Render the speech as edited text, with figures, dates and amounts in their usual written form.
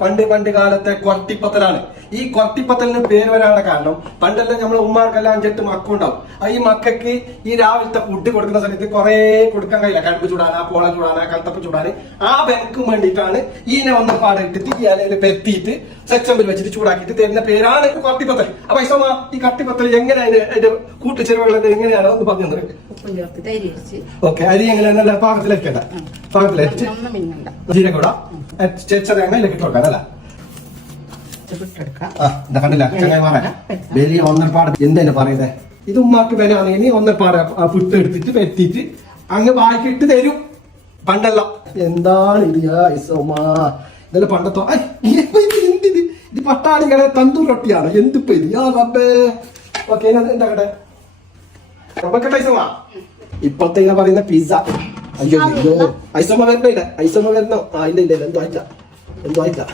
പണ്ട് കാലത്തെ കൊർട്ടിപ്പത്തലാണ്. ഈ കൊർട്ടിപ്പത്തലിന് പേര് വരാനുള്ള കാരണം പണ്ടെല്ലാം നമ്മളെ ഉമ്മാർക്കെല്ലാം 5-8 മക്കളുണ്ടാവും. ഈ മക്കൾക്ക് ഈ രാവിലത്തെ ഫുഡ് കൊടുക്കുന്ന സമയത്ത് കുറെ കൊടുക്കാൻ കഴിയില്ല. കടുപ്പ് ചൂടാനാ, പോള ചൂടാനാ, കൽത്തപ്പ് ചൂടാന്. ആ ബെനക്കും വേണ്ടിയിട്ടാണ് ഈനെ ഒന്ന് പാടിട്ടിട്ട് ഈ ഇലയിൽ പെരത്തിയിട്ട് സെച്ചമ്പിൽ വെച്ചിട്ട് ചൂടാക്കിയിട്ട് തരുന്ന പേരാണ് കൊർട്ടിപ്പത്തൽ. അപ്പൊ ഐസമ്മ, ഈ കട്ടിപ്പത്തൽ എങ്ങനെ അതിന്റെ കൂട്ടുചെരുവകൾ എങ്ങനെയാണോ ഒന്ന് പറഞ്ഞു തന്നെ. ഓക്കെ, അരി എങ്ങനെയാണല്ല പാകത്തിലേക്കണ്ട, പാകത്തിലേക്ക് ജീരകൂട ചേച്ചതേങ്ങ ഇട്ട് കൊടുക്കാം അല്ല. കണ്ടില്ല ചങ്ങായിമാരെ, വലിയ ഒന്നരപ്പാട് എന്തന്നെ പറയുന്നേ. ഇത് ഉമ്മാക്ക് വിലയാണ്. ഇനി ഒന്നരപ്പാട് ആ പുട്ട് എടുത്തിട്ട് പെറ്റിട്ട് അങ്ങ് ബാക്കിയിട്ട് തരും. പണ്ടല്ല എന്താണ് ഇത് ഇതെല്ലാം പണ്ടത്തോ. എന്തിത് ഇത് പട്ടാളികളെ തന്തൂർ റൊട്ടിയാണ്. എന്തിപ്പോ ഇത് യാ റബ്ബേ. ഓക്കെ, എന്താ കട്ടെ ഐസമ്മ ഇപ്പഴത്തെ ഇങ്ങനെ പറയുന്ന പിസ്സ. അയ്യോ അയ്യോ, ഐസമ്മ വരണോ? ഇല്ല ഐസമ്മ വരണോ? ഇല്ല എന്തോ ആയിട്ടാ